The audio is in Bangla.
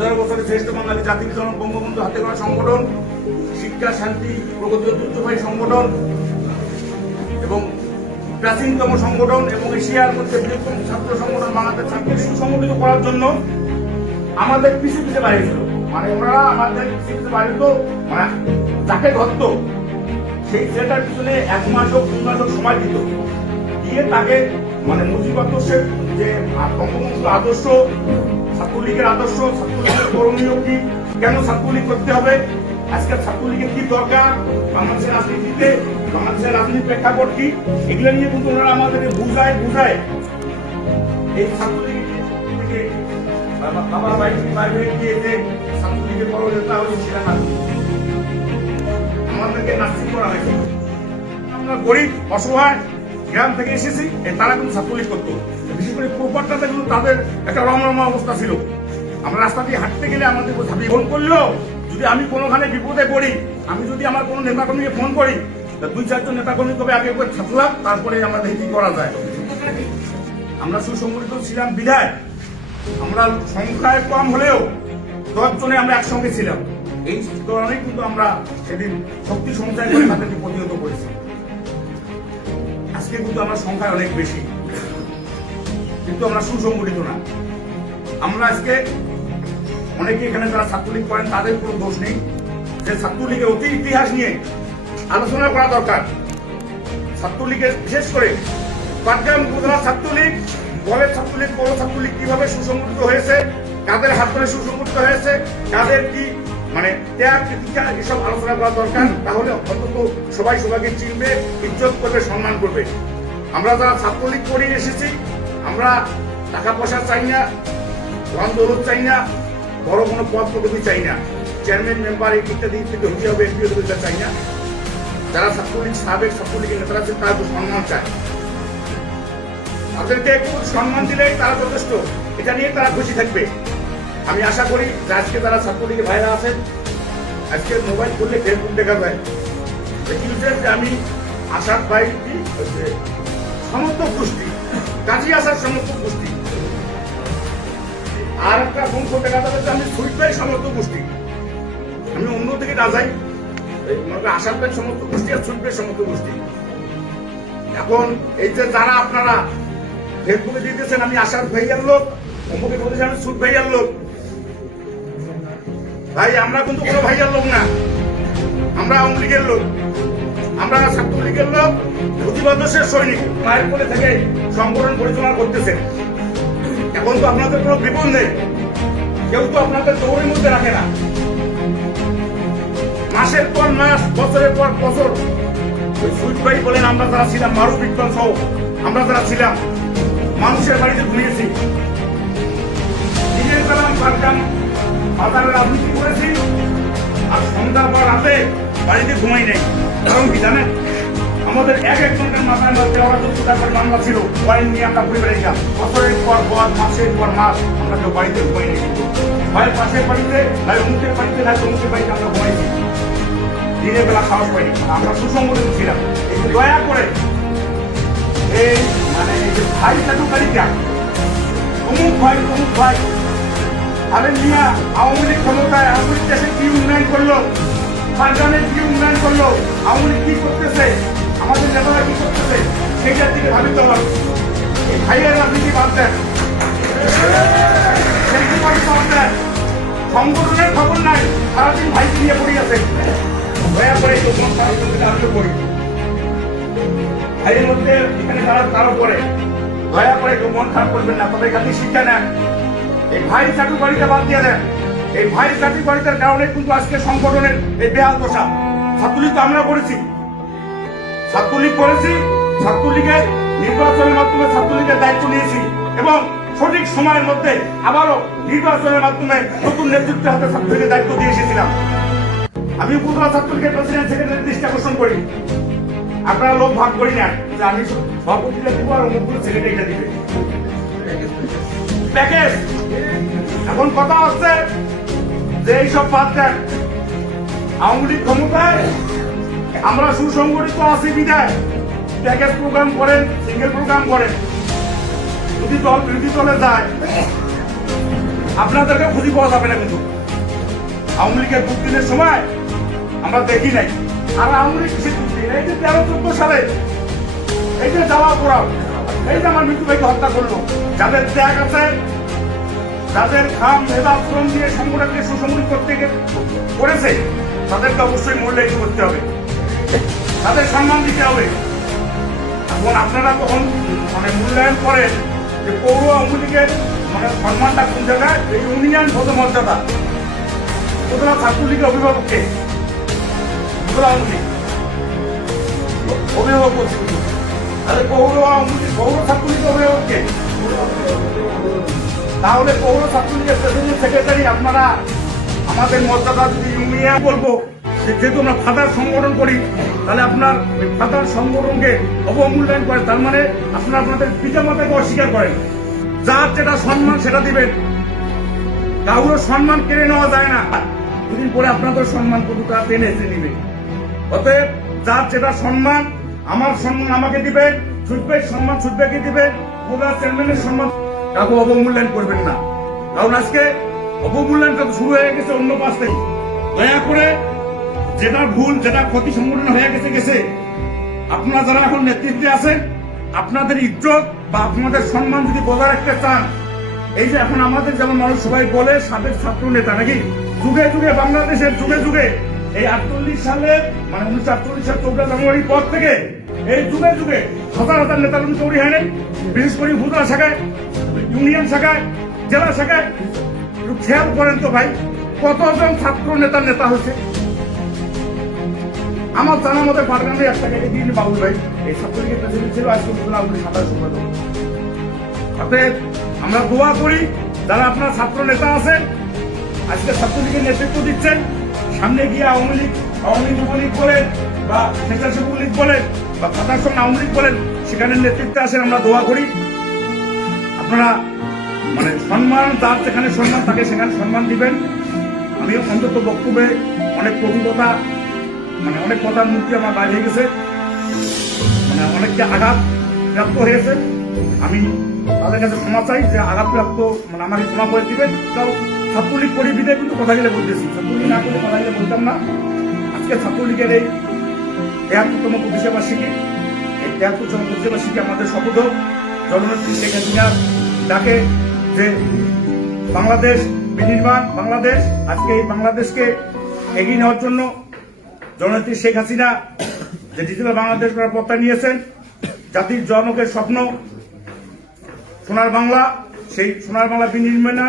হাজার বছরের শ্রেষ্ঠ বাঙালি জাতির জনক বঙ্গবন্ধু হাতে গড়া সংগঠন, শিক্ষা শান্তি প্রগতি ঐতিহ্যবাহী সংগঠন এবং প্রাচীনতম সংগঠন এবং এশিয়ার মধ্যে বৃহত্তম ছাত্র সংগঠন বাংলাদেশ ছাত্রকে সুসংগঠিত করার জন্য আমাদের পিছু পিছু বাড়িয়েছিল। মানে ওনারা আমাদের পিছু পিছু বাড়িত, মানে যাকে ধরত সেই ছেলেটার পিছনে 1 মাস হোক 2 মাস হোক সময় দিত, দিয়ে তাকে মানে মুজিব আদর্শের যে বঙ্গবন্ধুর আদর্শ, ছাত্রলীগের আদর্শ, ছাত্রলীগের করণীয় কি, কেন ছাত্রলীগ করতে হবে, আজকে ছাত্রলীগের কি দরকার, বাংলাদেশের রাজনীতিতে বাংলাদেশের রাজনীতির প্রেক্ষাপট কি, এগুলো নিয়ে কিন্তু ওনারা আমাদের বুঝায় এই ছাত্রলীগের থেকে বাবা বাইরে গিয়ে যে ছাত্রলীগের বড় নেতা হয়েছে সেটা না, আমাদেরকে নাস্তিক করা হয়েছে। আমরা গরিব অসহায় গ্রাম থেকে এসেছি, তারা কিন্তু ছাত্রলীগ করতো। বিশেষ করে প্রপারটাতে কিন্তু তাদের একটা রমরমা অবস্থা ছিল। আমরা রাস্তা দিয়ে হাঁটতে গেলে আমাদের ফোন করলেও যদি আমি কোনোখানে বিপদে পড়ি, আমি যদি আমার কোনো নেতাকর্মীকে ফোন করি, 2-4 জন নেতাকর্মী তবে আগে করে থাকলাম, তারপরে আমরা দেখি করা যায়। আমরা সুসংগঠিত ছিলাম বিধায় আমরা সংখ্যায় কম হলেও 10 জনে আমরা একসঙ্গে ছিলাম। এই কারণে কিন্তু আমরা সেদিন শক্তি সঞ্চয় করে তাদেরকে প্রতিহত করেছি। আজকে কিন্তু আমরা সংখ্যায় অনেক বেশি, কিন্তু আমরা সুসংগঠিত না। আমরা আজকে অনেকে এখানে যারা ছাত্রলীগ করেন তাদের কোনো দোষ নেই, যে ছাত্রলীগের অতি ইতিহাস নিয়ে আলোচনা করা দরকার। ছাত্রলীগের বিশেষ করে পাটগ্রাম উপজেলা ছাত্রলীগ, বলের ছাত্রলীগ, পৌর ছাত্রলীগ কিভাবে সুসংগঠিত হয়েছে, কাদের হাত ধরে সুসংগঠিত হয়েছে, কাদের কি মানে ত্যাগ প্রতিষ্ঠা, এসব আলোচনা করা দরকার। তাহলে অন্তত সবাই সবাইকে চিনবে, ইজ্জত করবে, সম্মান করবে। আমরা যারা ছাত্রলীগ করে এসেছি, আমরা টাকা পয়সা চাই না, ধন দৌলত চাই না, বড় কোনো পদ পদবি চাই না, চেয়ারম্যান মেম্বার ইত্যাদি ইত্যাদি হতে হবে, এমপি হতে চাই না। যারা ছাত্রলীগ সাবেক ছাত্রলীগের নেতারা আছেন তারা সম্মান চায়, তাদেরকে একটু সম্মান দিলেই তারা যথেষ্ট, এটা নিয়ে তারা খুশি থাকবে। আমি আশা করি যে আজকে যারা ছাত্রলীগের ভাইরা আছেন, আজকে মোবাইল করলে ফেসবুক দেখা যায়, দেখেছেন যে আমি আসাদ ভাই সমর্থক গোষ্ঠী, কাজী আসাদ সমর্থক গোষ্ঠী, আর একটা বংশ দেখা যাবে যে আমি সুইট ভাই সমর্থক গোষ্ঠী। আমি অন্যদিকে না যাই, আসাদ ভাই সমর্থক গোষ্ঠী আর সুইট ভাই সমর্থক গোষ্ঠী। এখন এই যে যারা আপনারা ফেসবুকে দিতেছেন আমি আসাদ ভাইয়ার লোক, অমুকে বলেছেন আমি সুইট ভাইয়ার লোক, ভাই আমরা কিন্তু কোনো ভাইয়ার লোক না, আমরা আওয়ামী লীগের লোক, আমরা ছাত্রলীগের লোক, প্রতিবাদের সৈনিক। মায়ের কোলে থেকে সংগঠন পরিচালনা করতেছে। এখন তো আপনাদের কোনো বিপদ নেই, কেউ তো আপনাদের দৌড়ের মধ্যে রাখে না। মাসের পর মাস, বছরের পর বছর ওই সুইট ভাই বলেন আমরা যারা ছিলাম, মারুফ ইকবাল সহ আমরা যারা ছিলাম, মানুষের বাড়িতে ঘুমিয়েছি, দিনের বেলা পাটগ্রাম বাজারে রাজনীতি করেছি, আর সন্ধ্যার পর রাতে বাড়িতে ঘুমাই নেই। কারণ কি জানেন, আমাদের একজনের মাথায় মধ্যে ওরা 200 টাকার মামলা ছিল, ওয়াইন নিয়ে আমরা ঘুরে বেড়াইতাম। বছরের পর বছর, মাসের পর মাস আমরা কেউ বাড়িতে ঘুমাই নেই। ভাই পাশের বাড়িতে, ভাই অমুকের বাড়িতে, ভাই অমুকের বাড়িতে আমরা ঘুমাইছি, দিনের বেলা সাহস পাইনি। আমরা সুসংগঠিত ছিলাম। এই দয়া করে এই মানে এই যে ভাই চাটুকারিতা, অমুক ভাই আরে মিয়া আওয়ামী লীগ ক্ষমতায়, আওয়ামী লীগ দেশে কি উন্নয়ন করলো, পাটগ্রামের কি উন্নয়ন করলো, আওয়ামী লীগ কি করতেছে, আমাদের নেতারা কি করতেছে, সেইটার দিকে ভাবিতে হবে। এই ভাইয়ের রাজনীতি বাদ দেন, সংগঠনের খবর নাই, সারাদিন ভাইকে নিয়ে পড়ে আছে। দয়া করে করি ভাইয়ের মধ্যে এখানে তারা করে, দয়া করে কেউ মন খারাপ করবেন না, তাদের কাছে শিক্ষা নেন। এই ভাই চাটুকারিতা বাদ দিয়ে দেন। এই ভাই চাটুকারিতার কারণে কিন্তু আজকে সংগঠনের এই বেহাল দশা। ছাত্রলীগ তো আমরা করেছি, ছাত্রলীগের নির্বাচনের মাধ্যমে ছাত্রলীগের দায়িত্ব নিয়েছি এবং সঠিক সময়ের মধ্যে আবারও নির্বাচনের মাধ্যমে নতুন নেতৃত্বের হাতে ছাত্রলীগের দায়িত্ব দিয়ে এসেছিলাম। আমি উপজেলা ছাত্রলীগের প্রেসিডেন্ট সেক্রেটারি দৃষ্টি আকর্ষণ করি, আপনারা লোক ভাগ করি না যে আমি সভাপতিটা দিব আর অমুকগুলো সেক্রেটারিটা দিবে প্যাকেজ। এখন কথা হচ্ছে যে এইসব বাদ দেন, আওয়ামী লীগ ক্ষমতায়, আমরা সুসংগঠিত আছি বিদায় প্যাকেজ প্রোগ্রাম করেন, সিঙ্গেল প্রোগ্রাম করেন। যদি দল বিরোধী দলে যায়, আপনাদেরকে খুঁজে পাওয়া যাবে না কিন্তু আওয়ামী লীগের দুদিনের সময় আমরা দেখি নাই। আর আওয়ামী লীগ কিসে দুদিন? এই যে 13-14 সালে এই যে যাওয়া পড়াও, এই যে আমার মৃত্যু ভাইকে হত্যা করলো, যাদের ত্যাগ আছে, যাদের ঘাম মেধা শ্রম দিয়ে সংগঠনকে সুসংগঠিত করতে করেছে, তাদেরকে অবশ্যই মূল্যায়ন করতে হবে, তাদের সম্মান দিতে হবে। এখন আপনারা তখন মানে মূল্যায়ন করেন যে পৌর আওয়ামী লীগের মানে সম্মানটা কোন জায়গায়, এই ইউনিয়ন পদমর্যাদা। সুতরাং ছাত্রলীগের অভিভাবককে আওয়ামী লীগ অভিভাবক করছে, তাহলে পৌর আওয়ামী লীগ পৌর ছাত্রলীগের অভিভাবককে, তাহলে পৌর ছাত্রলীগের প্রেসিডেন্ট সেক্রেটারি আপনারা আমাদের মর্যাদা যদি ইউনিয়ন বলবো, যেহেতু আমরা ফাদার সংগঠন করি, তাহলে আপনার ফাদার সংগঠনকে অবমূল্যায়ন করেন, তার মানে আপনারা আপনাদের পিতামাতাকে অস্বীকার করেন। যার যেটা সম্মান সেটা দিবেন, কারোর সম্মান কেড়ে নেওয়া যায় না। দুদিন পরে আপনাদের সম্মান কতটা টেনে এসে নিবে। অতএব যার যেটা সম্মান, আমার সম্মান আমাকে দিবেন, সুজবের সম্মান সুজবেকে দিবেন, ওরা চেয়ারম্যানের সম্মান কাউকে অবমূল্যায়ন করবেন না। কারণ আজকে অবমূল্যায়নটা শুরু হয়ে গেছে অন্য পাশ থেকে। দয়া করে যেটা ভুল, যেটা ক্ষতি সংগঠন হয়ে গেছে, আপনারা যারা এখন নেতৃত্বে আছেন, আপনাদের ইজ্জত বা আপনাদের সম্মান যদি বজায় রাখতে চান, এই যে এখন আমাদের যেমন মানুষ সবাই বলে সাবেক ছাত্র নেতা, নাকি যুগে যুগে বাংলাদেশের যুগে যুগে এই 48 সালে মানে 1948 সাল 14 জানুয়ারির পর থেকে এই যুগে যুগে হাজার হাজার নেতা কিন্তু তৈরি হয়নি। বিশেষ করে উপজেলা শাখায়, ইউনিয়ন শাখায়, জেলা শাখায় একটু খেয়াল করেন তো ভাই, কতজন ছাত্র নেতার নেতা হয়েছে? আমার জানার মধ্যে পাটগ্রামে একটা কেটে দিয়ে বাবুল ভাই এই ছাত্রলীগের প্রেসিডেন্ট ছিল, আজকে আপনি 27 সম্পাদক। অতএব আমরা দোয়া করি যারা আপনার ছাত্র নেতা আছেন, আজকে ছাত্রলীগের নেতৃত্ব দিচ্ছেন, সামনে গিয়ে আওয়ামী লীগ যুবলীগ বলেন বা স্বেচ্ছাসেবক লীগ বলেন বা ফাদার সঙ্গে আওয়ামী লীগ বলেন, সেখানে নেতৃত্বে আসেন। আমরা দোয়া করি আপনারা মানে সম্মান, যার যেখানে সম্মান তাকে সেখানে সম্মান দিবেন। আমি অন্তত বক্তব্যে অনেক কটু কথা মানে অনেক কথার মূর্তি আমার বাইরে হয়ে গেছে, মানে অনেককে আঘাত প্রাপ্ত হয়েছে। আমি তাদের কাছে ক্ষমা চাই যে আঘাতপ্রাপ্ত মানে আমাকে ক্ষমা করে দিবেন। কারণ ছাত্রলীগ করি বিদায় কিন্তু কথা গেলে বলতেছি, ছাত্রলীগ না করে কথা গেলে বলতাম না। আজকে ছাত্রলীগের এই 73তম প্রতিষ্ঠাবার্ষিকী, এই 73তম প্রতিষ্ঠাবার্ষিকী আমাদের শপথ জননেত্রী শেখ হাসিনা ডাকে যে বাংলাদেশ বিনির্মাণ, বাংলাদেশ আজকে এই বাংলাদেশকে এগিয়ে নেওয়ার জন্য জননেত্রী শেখ হাসিনা যে ডিজিটাল বাংলাদেশ করার পথটা নিয়েছেন, জাতির জনকের স্বপ্ন সোনার বাংলা, সেই সোনার বাংলা বিনির্মাণে